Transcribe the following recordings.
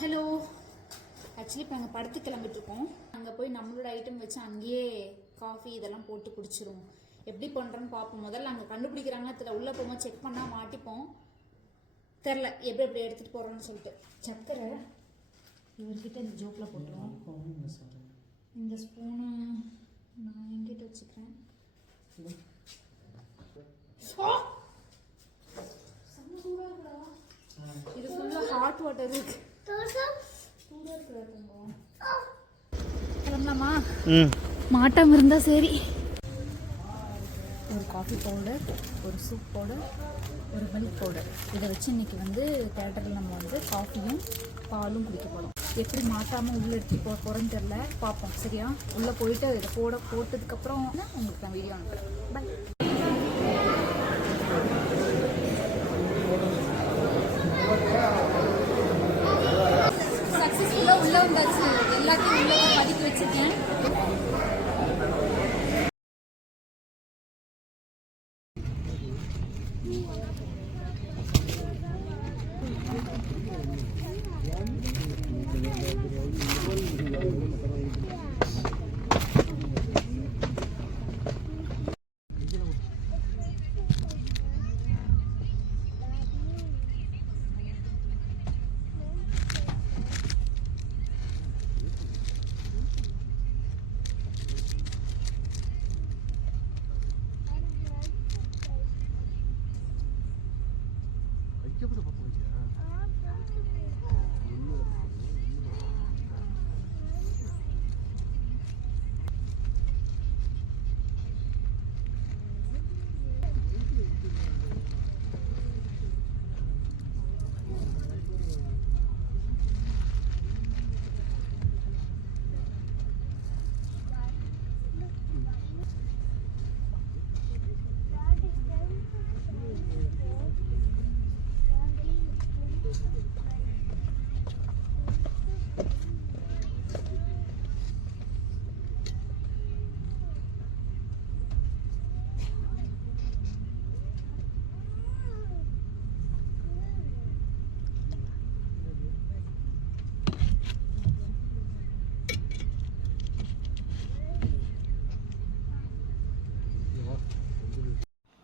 Hello, actually இப்போ நாங்கள் படத்துக்கு கிளம்பிட்டுருக்கோம். அங்கே போய் நம்மளோட ஐட்டம் வச்சு அங்கேயே காஃபி இதெல்லாம் போட்டு குடிச்சிருவோம். எப்படி பண்ணுறோன்னு பார்ப்போம். முதல்ல அங்கே கண்டுபிடிக்கிறாங்க தெரியல, உள்ளே போகும்போது செக் பண்ணால் மாட்டிப்போம். தெரில எப்படி எப்படி எடுத்துகிட்டு போகிறோன்னு சொல்லிட்டு. சக்கரை இவர்கிட்ட இந்த ஜோக்கில் போட்டுருவோம். இந்த ஸ்பூனு நான் எங்கிட்ட வச்சுக்கிறேன். இது ஃபுல்லாக ஹாட் வாட்டர் இருக்கு. கிளம்பலாமா? மாட்டாமல் இருந்தால் சரி. ஒரு காஃபி பவுடர், ஒரு சூப் பவுடர், ஒரு மில்க் பவுடர், இதை வச்சு இன்னைக்கு தேட்டரில் நம்ம காஃபியும் பாலும் குடிக்க போகிறோம். எப்படி மாட்டாமல் உள்ளே எடுத்து போகிறோன்னு தெரில, பார்ப்போம். சரியா? உள்ளே போயிட்டு இதை போட்டதுக்கப்புறம் உங்களுக்கு நான் வீடியோ அனுப்புகிறேன். பை. சக்ஸஸ்ஃபுல்லாக உள்ளே வந்தாச்சு. எல்லாத்தையும் உள்ளே பதுக்கி வச்சுருக்கேன்.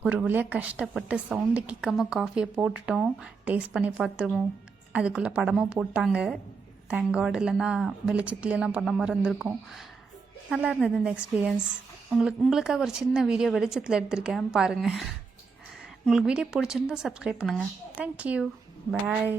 ஒரு வழியாக கஷ்டப்பட்டு சவுண்டு கேட்காமல் காஃபியை போட்டுட்டோம். டேஸ்ட் பண்ணி பார்த்துருவோம். அதுக்குள்ளே படமும் போட்டாங்க. தேங்க் காட், இல்லைன்னா வெளிச்சத்துலாம் பண்ண மாதிரி இருந்திருக்கும். நல்லா இருந்தது இந்த எக்ஸ்பீரியன்ஸ். உங்களுக்காக ஒரு சின்ன வீடியோ வெளிச்சத்தில் எடுத்திருக்கேன், பாருங்கள். உங்களுக்கு வீடியோ பிடிச்சிருந்தா சப்ஸ்கிரைப் பண்ணுங்கள். தேங்க்யூ, பாய்.